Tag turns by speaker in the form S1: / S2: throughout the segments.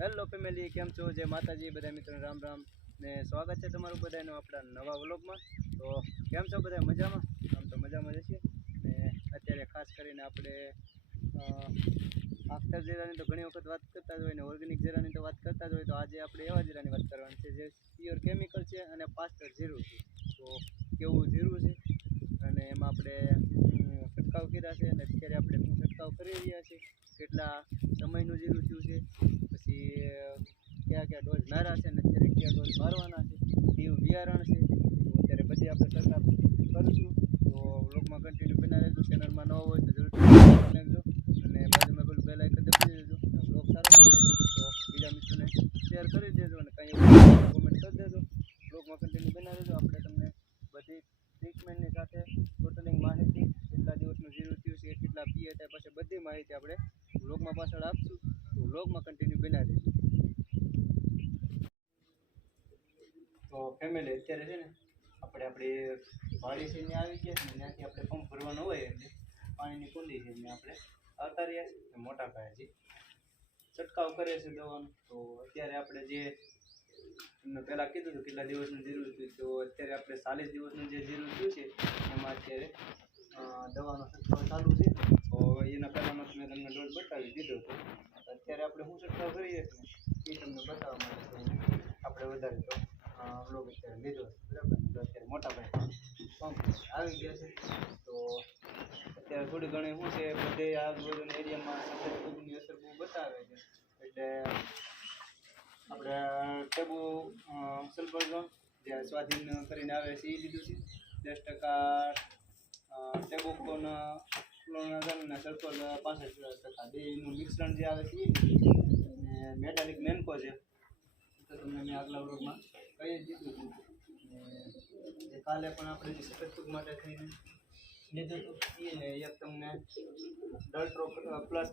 S1: Hello family, કેમ છો? જય માતાજી બધા મિત્રો રામ રામ ને સ્વાગત છે તમારું બધાનું આપણા નવા વ્લોગમાં. તો કેમ છો બધા મજામાં? આમ તો મજામાં જ છીએ. ને અત્યારે ખાસ કરીને આપણે આફ્ટર જીરાની તો ઘણી વખત વાત કરતા જ હોય ને ઓર્ગેનિક જીરાની તો વાત કરતા જ હોય, તો આજે આપણે એવા જીરાની વાત કરવાની છે જે પ્યોર કેમિકલ છે અને પાસ્ટર જીરું છે. તો કેવું જીરું છે? અને એમાં આપણે છંટકાવ કર્યા છે અને અત્યારે આપણે શું છંટકાવ કરી રહ્યા છીએ કેટલા સમયનું જીરું થયું છે, પછી કયા કયા ડોઝ મારા છે અને અત્યારે કયા ડોઝ મારવાના છે એવું બિયારણ છે અત્યારે બધી આપણે ચર્ચા કરીશું. તો બ્લોગમાં કન્ટિન્યુ બના રહેજો ચેનલમાં ન હોય તો જરૂર નાખજો અને બાજુમાં પેલું પહેલાં એક દબાવી દેજો. બ્લોગ સારો લાગે તો બીજા મિત્રોને શેર કરી દેજો અને કંઈ કોમેન્ટ કરી દેજો. બ્લોગમાં કન્ટિન્યુ બના રહેજો. આપણે તમને બધી ટ્રીટમેન્ટની સાથે ટોટલિંગ માહિતી કેટલા દિવસનું જીરું થયું છે કેટલા પીએ તે પછી બધી માહિતી આપણે વ્લોગમાં પાછળ આપશું. તો વ્લોગમાં કન્ટિન્યુ બના દઈશું તો ફેમિલી અત્યારે છે ને, આપણે આપણી વાડી છે આવી ગયા છે ત્યાંથી આપણે પંપ ભરવાનો હોય એટલે પાણીની કુંડી છે આપણે આવતા રહ્યા છે. મોટા પાયે છે છંટકાવ કરે છે દવાનો. તો અત્યારે આપણે જે તમને પહેલાં કીધું હતું કેટલા દિવસનું જરૂર થયું તો અત્યારે આપણે ચાલીસ દિવસનું જે જરૂર થયું છે, એમાં અત્યારે દવાનો છંટકાવ ચાલુ છે. તો એના પહેલાંનો મેં તમને ડોઝ બતાવી દીધો હતો. અત્યારે આપણે શું છંટકાવ કરીએ છીએ એ તમને બતાવવા માટે આપણે વધારે તો વ્લોગ અત્યારે લીધો બરાબર? અત્યારે મોટા ભાઈ પંપ આવી ગયા છે. તો અત્યારે થોડી ઘણી શું છે, બધે આજુબાજુના એરિયામાં અસર બહુ બતાવે છે. એટલે આપણે ટેબુ સલ્ફર જે સ્વાધીન કરીને આવે છે, એ લીધું છે. દસ ટકા ટેબુકોન ક્લોનાઝન અને સલ્ફર પાસઠ ટકા બેનું મિશ્રણ જે આવે છે અને મેટાલિક મેન્કો છે તો તમને મેં આગલા વ્લોગમાં કહી દીધું હતું કાલે પણ આપણે જે સફેદ માટે થઈને લીધું હતું એ એક તમને ડલ્ટ્રો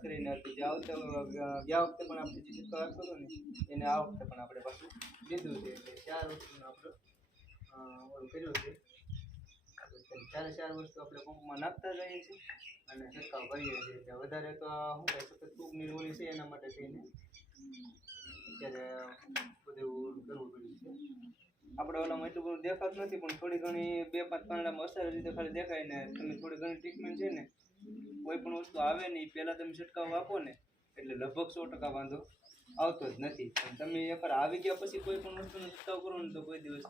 S1: કરીને હતું જે આવતે ગયા વખતે પણ આપણે જે સિક્કો રાખ્યો હતો ને એને આ વખતે પણ આપણે પાછું લીધું છે. ચાર વસ્તુનું આપણે ઓલું કર્યું છે. ચારે ચાર વસ્તુ આપણે પંપમાં નાખતા જઈએ છીએ અને છંટકાવ કરીએ છીએ. એટલે વધારે તો શું કહે સતત ફૂગની ઓલી છે એના માટે થઈને અત્યારે બધું કરવું પડ્યું છે. આપણે ઓલામાં એટલું બધું દેખાતું નથી, પણ થોડી ઘણી બે પાંચ પાંદડામાં અસર રીતે ખાલી દેખાય ને તમે થોડી ઘણી ટ્રીટમેન્ટ છે ને, કોઈ પણ વસ્તુ આવે ને એ પહેલાં તમે છંટકાવ આપો ને, એટલે લગભગ સો ટકા વાંધો આવતો જ નથી. પણ તમે એકવાર આવી ગયા પછી કોઈ પણ વસ્તુનો છંટકાવ કરો ને તો કોઈ દિવસ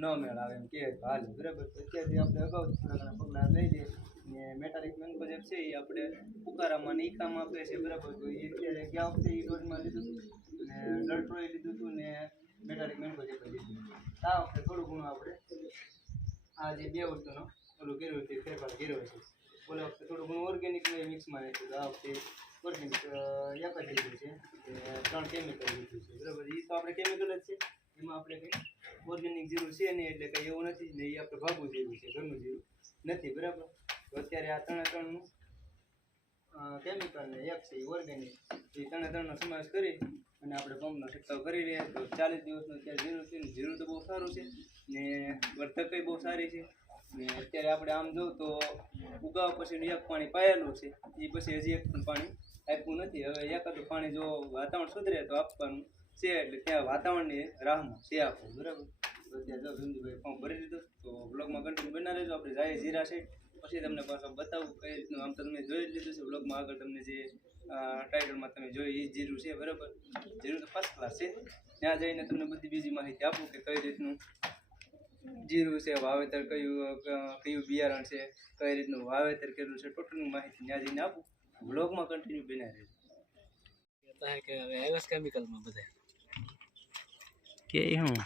S1: ન મેળ આવે એમ કે હાલ, બરાબર? અત્યારથી આપણે અગાઉ થોડા ઘણા પગલાં લઈ લઈએ. ને મેટાલિક મેન જે છે એ આપણે પુકારામાં ને ઈ કામ આપે છે, બરાબર? તો એ અત્યારે ગયા વખતે એ ડોઝમાં લીધું હતું. ને ડલ્ટ્રોએ લીધું હતું ને મેટાલિક મેન જે લીધું આ વખતે થોડું ઘણું આપણે આ જે બે વસ્તુનો ઓલું કર્યું છે ફેરફાર કર્યો છે. ઓલા વખતે થોડું ઘણું ઓર્ગેનિક મિક્સમાં રહેતું આ વખતે ઓર્ગેનિક એક જ લીધું ત્રણ કેમિકલ છે. બરાબર? એ તો આપણે કેમિકલ જ છે. એમાં આપણે કંઈ ઓર્ગેનિક જીરું છે નહીં, એટલે કંઈ એવું નથી ને એ આપણે ભાગવું જેવું છે, ઘરનું જીરું. નથી, બરાબર? તો અત્યારે આ ત્રણે ત્રણનું કેમિકલ ને એક છે એ ઓર્ગેનિક એ ત્રણે ત્રણનો સમાવેશ કરી અને આપણે પંપનો છંટકાવ કરી રહ્યા તો ચાલીસ દિવસનું અત્યારે જીરું છે જીરું તો બહુ સારું છે ને વર્ધકય બહુ સારી છે. ને અત્યારે આપણે આમ જોઉં તો ઉગાવ પછીનું એક પાણી પાયેલું છે એ પછી હજી એક પણ પાણી આપ્યું નથી. હવે એકાદું પાણી જો વાતાવરણ સુધરે તો આપવાનું છે એટલે ત્યાં વાતાવરણની રાહમાં છે આપવું. બરાબર? તો અત્યારે જો ભીમજીભાઈ ફોર્મ ભરી દીધું, તો બ્લોગમાં કન્ટિન્યુ બના રહેજો આપણે જાય જીરા છે. પછી તમને પાછો બતાવું કઈ રીતનું આમ તો તમે જોઈ લીધું છે બ્લોગમાં આગળ તમને જે ટાઇટલમાં તમે જોઈ એ જીરું છે, બરાબર? જીરું તો ફર્સ્ટ ક્લાસ છે. ત્યાં જઈને તમને બધી બીજી માહિતી આપું કે કઈ રીતનું જીરું છે, વાવેતર કયું કયું બિયારણ છે, કઈ રીતનું વાવેતર કર્યું છે, ટોટલની માહિતી ત્યાં જઈને આપું. બ્લોગમાં કન્ટિન્યુ બના રહેજો
S2: કહેતા હે કે હવે આવ્યા કેમિકલમાં બધા
S1: કે હું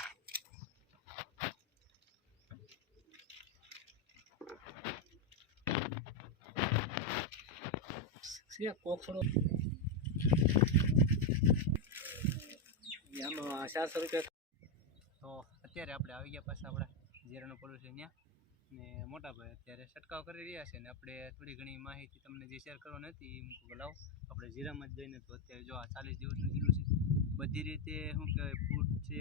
S2: છે કોક થોડો આમાં ચારસો રૂપિયા
S1: તો અત્યારે આપણે આવી ગયા પાછા આપણા જીરાનું પડું છે ત્યાં ને મોટા ભાઈ અત્યારે છંટકાવ કરી રહ્યા છે ને આપણે થોડી ઘણી માહિતી તમને જે શેર કરવાની હતી એ મૂકું લાવો આપણે જીરામાં જ જઈને તો અત્યારે જો આ ચાલીસ દિવસનું જીરું છે. બધી રીતે શું કહેવાય ફૂટ છે,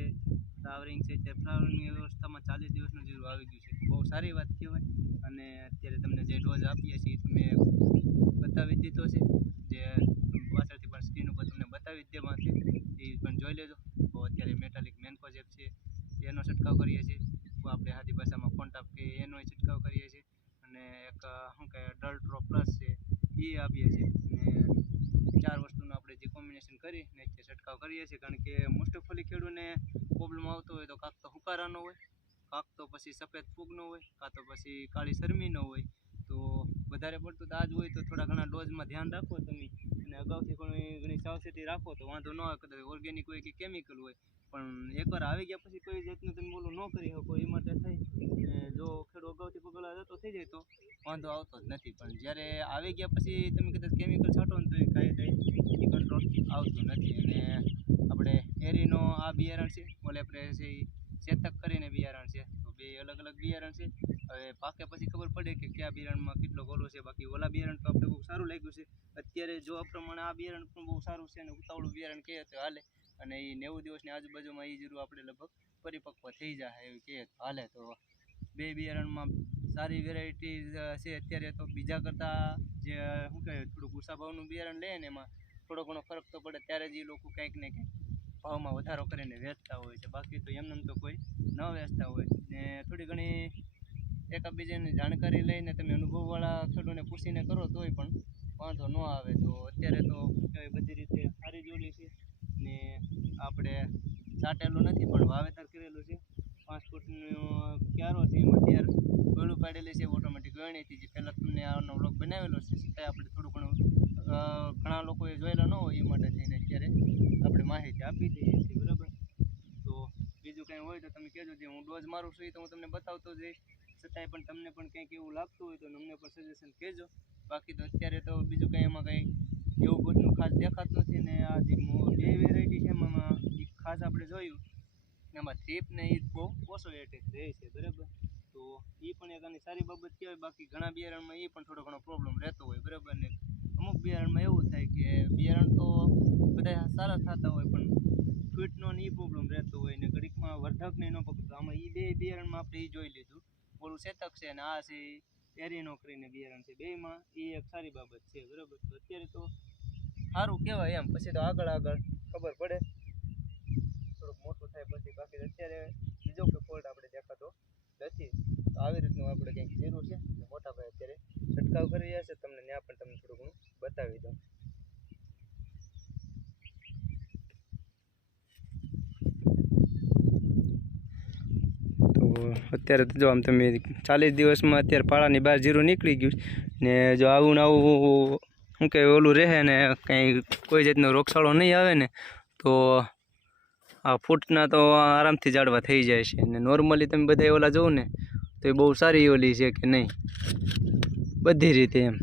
S1: ફ્લાવરિંગ છે, તે ફ્લાવરિંગની વ્યવસ્થામાં ચાલીસ દિવસનું જીરું આવી ગયું છે. બહુ સારી વાત કહેવાય. અને અત્યારે તમને જે ડોઝ આપીએ છીએ તમે બતાવી દીધો છે. જે પાછળથી પણ સ્ક્રીન ઉપર તમને બતાવી દીધે છે. એ પણ જોઈ લેજો. તો અત્યારે મેટાલિક મેનકોજેબ છે, એનો છંટકાવ કરીએ છીએ. આપણે સાદી ભાષામાં કોન્ટાપ કે એનો છંટકાવ કરીએ છીએ અને એક શું કહે ડલ્ટ્રો પ્લસ છે, એ આપીએ છીએ. અને ચાર વસ્તુનું આપણે જે કોમ્બિનેશન કરીને જે છંટકાવ કરીએ છીએ. કારણ કે મોસ્ટ ઓફ ઓલી ખેડૂને પ્રોબ્લેમ આવતો હોય તો કાંક તો હુકારાનો હોય, કાંક તો પછી સફેદ ફૂગનો હોય, કાં તો પછી કાળી શરમીનો હોય. તો વધારે પડતું તાજ હોય તો થોડા ઘણા ડોઝમાં ધ્યાન રાખો તમે. અને અગાઉથી ઘણી ઘણી સાવચેતી રાખો તો વાંધો ન આવે. કદાચ ઓર્ગેનિક હોય કે કેમિકલ હોય પણ એકવાર આવી ગયા પછી કોઈ જાતનું તમે બોલું ન કરી શકો, એ માટે થઈ અને જો ખેડૂત અગાઉથી પગલા જતો થઈ જાય તો વાંધો આવતો જ નથી. પણ જ્યારે આવી ગયા પછી તમે કદાચ કેમિકલ છાંટો ને તો એ કાંઈ કંટ્રોલ આવતું નથી. અને આપણે એરીનો આ બિયારણ છે, ઓલે આપણે છે ચેતક કરીને બિયારણ છે, તો બે અલગ અલગ બિયારણ છે. હવે પાકે પછી ખબર પડે કે કયા બિયારણમાં કેટલો ગોલો છે. બાકી ઓલા બિયારણ તો આપણે બહુ સારું લાગ્યું છે. અત્યારે જો આ પ્રમાણે આ બિયારણ પણ બહુ સારું છે અને ઉતાવળું બિયારણ કહે તો હાલે. અને એ નેવું દિવસની આજુબાજુમાં એ જીરું આપણે લગભગ પરિપક્વ થઈ જાય એવું કહે હાલે તો. બે બિયારણમાં સારી વેરાયટી છે. અત્યારે તો બીજા કરતાં જે, શું કહે થોડુંક ઊંચા ભાવનું બિયારણ લે ને એમાં થોડો ઘણો ફરક તો પડે. ત્યારે જ એ લોકો કંઈક ને કંઈક ભાવમાં વધારો કરીને વેચતા હોય છે. બાકી તો એમને તો કોઈ ન વેચતા હોય. ને થોડી ઘણી એકબીજાની જાણકારી લઈને તમે અનુભવવાળા ખેડૂતોને પૂછીને કરો તોય પણ વાંધો ન આવે તો. અત્યારે તો બધી રીતે સારી જોડી છે. ને આપણે છાંટેલું નથી, પણ વાવેતર કરેલું છે. પાંચ ફૂટનો ક્યારો છે, એમાં ત્યાર ગળું પાડેલી છે ઓટોમેટિક ગણીથી જે. પહેલાં તમને આનો બ્લોક બનાવેલો છે, છતાંય આપણે થોડું ઘણું ઘણા લોકોએ જોયેલા ન હોય એ માટે થઈને અત્યારે આપણે માહિતી આપી દઈએ છીએ, બરાબર? તો બીજું કંઈ હોય તો તમે કહેજો, જે હું ડોઝ મારું છું એ તો હું તમને બતાવતો જઈશ. છતાંય પણ તમને પણ કંઈક એવું લાગતું હોય તો અમને પણ સજેશન કહેજો. બાકી તો અત્યારે તો બીજું કંઈ એમાં કંઈ એવું બધું ખાસ દેખાતું નથી ને આ જે મો- બે વેરાયટી છે એમાં ઈ ખાસ આપણે જોયું એમાં થ્રીપ ને એ બહુ ઓછો એટેક રહે છે, બરાબર? તો એ પણ એક આની સારી બાબત કહેવાય, બાકી ઘણા બિયારણમાં એ પણ થોડો ઘણો પ્રોબ્લેમ રહેતો હોય, બરાબર ને? અમુક બિયારણમાં એવું થાય કે બિયારણ તો બધા સારા થતા હોય, પણ ફીટનો ને એ પ્રોબ્લેમ રહેતો હોય ને ઘડીકમાં વર્ધક ને ન પકડતો. આમાં એ બે બિયારણમાં આપણે એ જોઈ લીધું. ઓલું શેતક છે ને આ છે, એરીનો કરીને બિયારણ છે. બેમાં એ એક સારી બાબત છે, બરાબર? તો અત્યારે તો સારું કહેવાય એમ. પછી તો આગળ આગળ ખબર પડે. થોડુંક મોટું થાય પછી બાકી અત્યારે બીજો કોઈ ફોલ્ટ આપણે દેખાતો નથી. તો આવી રીતનું આપણે કંઈક જીરું છે. મોટા ભાઈ અત્યારે છંટકાવ કરી રહ્યા છે. તમને ત્યાં પણ તમને થોડું ઘણું બતાવી દઉં. અત્યારે તો જો આમ તમે ચાલીસ દિવસમાં અત્યારે પાળાની બહાર જીરું નીકળી ગયું ને જો આવું ને આવું શું કે ઓલું રહે ને કંઈ કોઈ જાતનો રોગચાળો નહીં આવે ને, તો આ ફૂટના તો આરામથી જાડવા થઈ જાય છે. ને નોર્મલી તમે બધા ઓલા જોવો ને, તો એ બહુ સારી ઓલી છે કે નહીં? બધી રીતે એમ.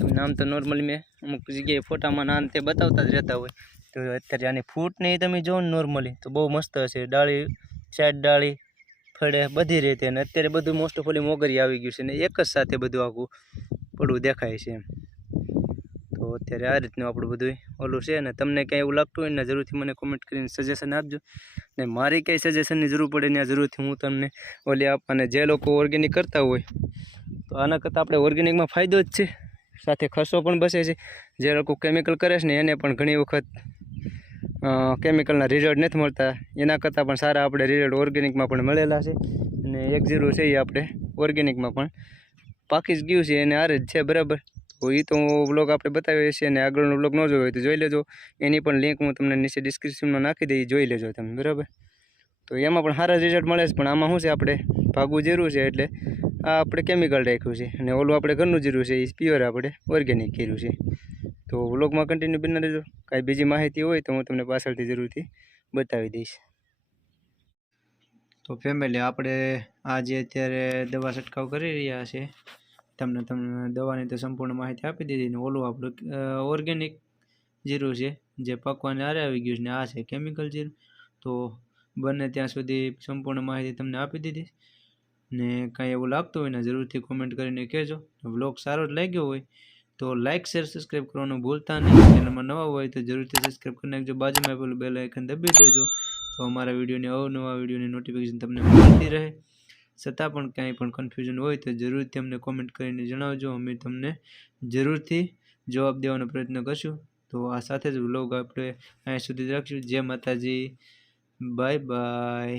S1: તમને આમ તો નોર્મલી મેં અમુક જગ્યાએ ફોટામાં ના તે બતાવતા જ રહેતા હોય. તો અત્યારે આની ફૂટ ને તમે જોવો નોર્મલી તો બહુ મસ્ત હશે ડાળી સાઈડ ડાળી, ફળે, બધી રીતે. અને અત્યારે બધું મોસ્ટ ઓફ ઓલી મોગરી આવી ગયું છે ને એક જ સાથે બધું આખું પડવું દેખાય છે એમ. તો અત્યારે આ રીતનું આપણું બધું ઓલું છે અને તમને કંઈ એવું લાગતું હોય ને જરૂરથી મને કોમેન્ટ કરીને સજેશન આપજો. ને મારી કંઈ સજેશનની જરૂર પડે ને જરૂરથી હું તમને ઓલી આપવાને જે લોકો ઓર્ગેનિક કરતા હોય, તો આના કરતાં આપણે ઓર્ગેનિકમાં ફાયદો જ છે. સાથે ખર્ચો પણ બસે છે. જે લોકો કેમિકલ કરે છે ને એને પણ ઘણી વખત કેમિકલના રિઝલ્ટ નથી મળતા. એના કરતાં પણ સારા આપણે રિઝલ્ટ ઓર્ગેનિકમાં પણ મળેલા છે. અને એક જીરો છે એ આપણે ઓર્ગેનિકમાં પણ પાકી જ ગયું છે. એને આરે જ છે બરાબર. એ તો બ્લોગ આપણે બતાવીએ છીએ અને આગળનો બ્લોગ ન જોયો હોય તો જોઈ લેજો. એની પણ લિંક હું તમને નીચે ડિસ્ક્રિપ્શનમાં નાખી દઈ, જોઈ લેજો તમે, બરાબર? તો એમાં પણ સારા રિઝલ્ટ મળે છે, પણ આમાં શું છે આપણે? ભાગવું જીરું છે એટલે આ આપણે કેમિકલ રાખ્યું છે અને ઓલું આપણે ઘરનું જીરું છે એ પ્યોર આપણે ઓર્ગેનિક કર્યું છે. તો વ્લોગમાં કન્ટિન્યુ બના રહેજો. કાંઈ બીજી માહિતી હોય તો હું તમને પાછળથી જરૂરથી બતાવી દઈશ. તો ફેમિલી આપણે આજે અત્યારે દવા છંટકાવ કરી રહ્યા છે તમને તમને દવાની તો સંપૂર્ણ માહિતી આપી દીધી ને ઓલું આપણું ઓર્ગેનિક જીરું છે, જે પકવાને આરે આવી ગયું છે ને આ છે કેમિકલ જીરું. તો બંને ત્યાં સુધી સંપૂર્ણ માહિતી તમને આપી દીધી ને કાંઈ એવું લાગતું હોય ને જરૂરથી કોમેન્ટ કરીને કહેજો. વ્લોગ સારો જ લાગ્યો હોય તો લાઇક શેર સબસ્ક્રાઈબ કરવાનું ભૂલતા નહીં. ચેનલમાં નવા હોય તો જરૂરથી સબસ્ક્રાઈબ કરી નાખજો. બાજુમાં પેલું બેલ આઇકન દબી દેજો તો અમારા વિડીયોની અવનવા વિડીયોની નોટિફિકેશન તમને મળતી રહે. છતાં પણ કાંઈ પણ કન્ફ્યુઝન હોય તો જરૂરથી અમને કોમેન્ટ કરીને જણાવજો. અમે તમને જરૂરથી જવાબ દેવાનો પ્રયત્ન કરશું. તો આ સાથે જ વ્લોગ આપણે અહીંયા સુધી રાખશું. જય માતાજી. Bye bye